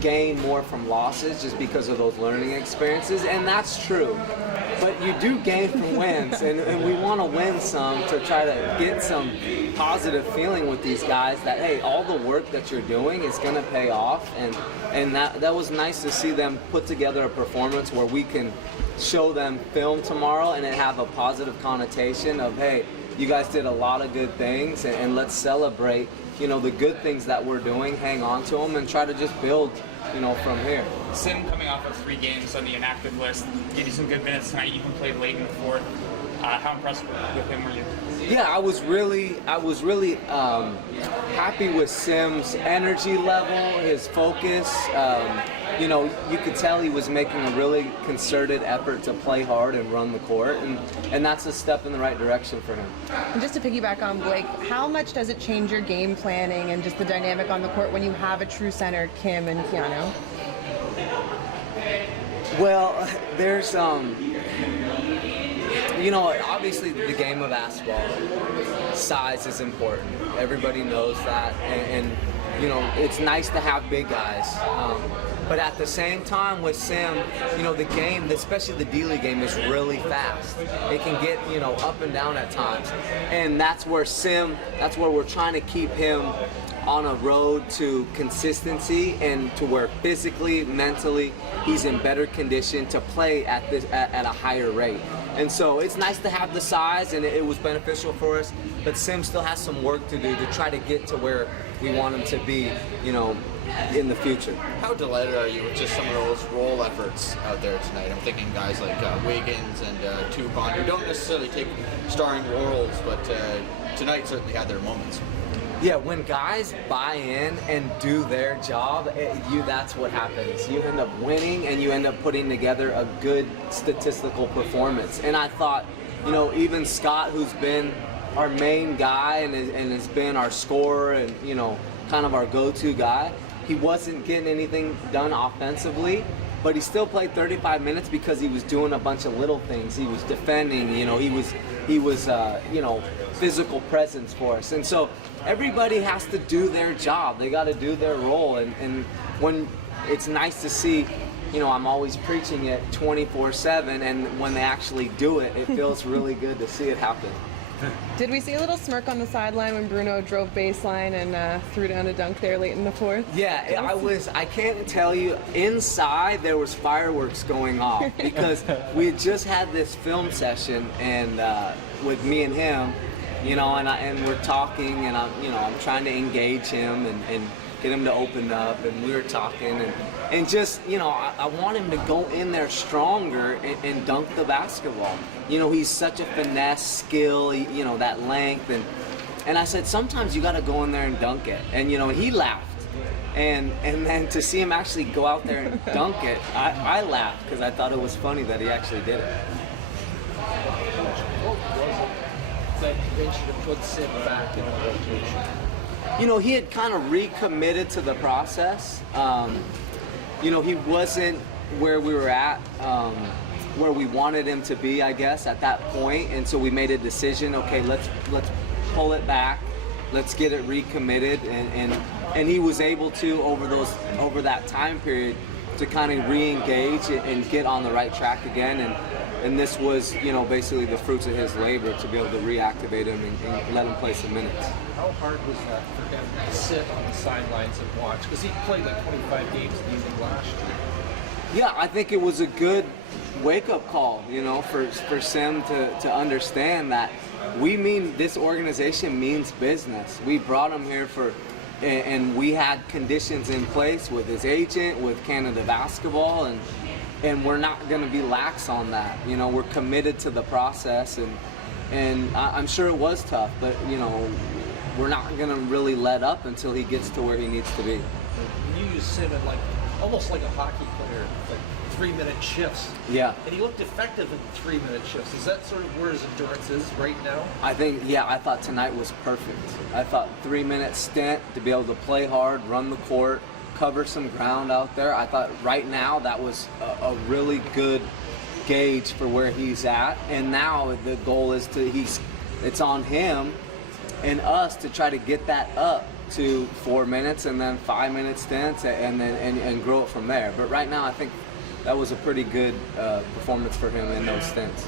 gain more from losses just because of those learning experiences, and that's true. But you do gain from wins, and we want to win some to try to get some positive feeling with these guys that, hey, all the work that you're doing is going to pay off, and that was nice to see them put together a performance where we can show them film tomorrow and it have a positive connotation of, hey, you guys did a lot of good things, and let's celebrate, the good things that we're doing, hang on to them, and try to just build, from here. Sim coming off of 3 games on the inactive list, gave you some good minutes tonight, even played late in the fourth. How impressed with him were you? Yeah, I was really happy with Sim's energy level, his focus. You could tell he was making a really concerted effort to play hard and run the court, and that's a step in the right direction for him. And just to piggyback on Blake, how much does it change your game planning and just the dynamic on the court when you have a true center, Kim and Keanu? Well, there's obviously the game of basketball, size is important. Everybody knows that, and it's nice to have big guys. But at the same time with Sim, the game, especially the D-League game, is really fast. It can get, up and down at times. And that's where we're trying to keep him on a road to consistency and to where physically, mentally, he's in better condition to play at a higher rate. And so it's nice to have the size, and it was beneficial for us, but Sim still has some work to do to try to get to where we want him to be, in the future. How delighted are you with just some of those role efforts out there tonight? I'm thinking guys like Wiggins and Tupon, who don't necessarily take starring roles, but tonight certainly had their moments. Yeah, when guys buy in and do their job, that's what happens. You end up winning, and you end up putting together a good statistical performance. And I thought, even Scott, who's been our main guy and has been our scorer and, kind of our go-to guy, he wasn't getting anything done offensively, but he still played 35 minutes because he was doing a bunch of little things. He was defending, he was physical presence for us. And so everybody has to do their job. They got to do their role. And when it's nice to see, I'm always preaching it 24/7, and when they actually do it, it feels really good to see it happen. Did we see a little smirk on the sideline when Bruno drove baseline and threw down a dunk there late in the fourth? Yeah, I can't tell you, inside there was fireworks going off because we had just had this film session and with me and him, and we're talking, and I'm trying to engage him and get him to open up, and we were talking, and just, I want him to go in there stronger and dunk the basketball. He's such a finesse, skill, that length, and I said, sometimes you got to go in there and dunk it, and he laughed, and then to see him actually go out there and dunk it, I laughed because I thought it was funny that he actually did it. That convinced you to put Sim back in the rotation? He had kind of recommitted to the process. He wasn't where we were at, where we wanted him to be, I guess, at that point. And so we made a decision, okay, let's pull it back. Let's get it recommitted. And he was able to, over that time period, to kind of re-engage and get on the right track again. And this was, basically the fruits of his labor to be able to reactivate him and let him play some minutes. How hard was that for him to sit on the sidelines and watch? Because he played like 25 games in the evening last year. Yeah, I think it was a good wake-up call, for Sim to understand that this organization means business. We brought him here and we had conditions in place with his agent, with Canada Basketball, and we're not going to be lax on that. We're committed to the process, and I'm sure it was tough, but we're not going to really let up until he gets to where he needs to be. You use Sim in almost like a hockey player, like 3-minute shifts. Yeah. And he looked effective in 3-minute shifts. Is that sort of where his endurance is right now? I thought tonight was perfect. I thought 3-minute stint to be able to play hard, run the court, cover some ground out there. I thought right now that was a really good gauge for where he's at. And now the goal is it's on him and us to try to get that up to 4 minutes and then 5-minute stints and grow it from there. But right now, I think that was a pretty good performance for him in those stints.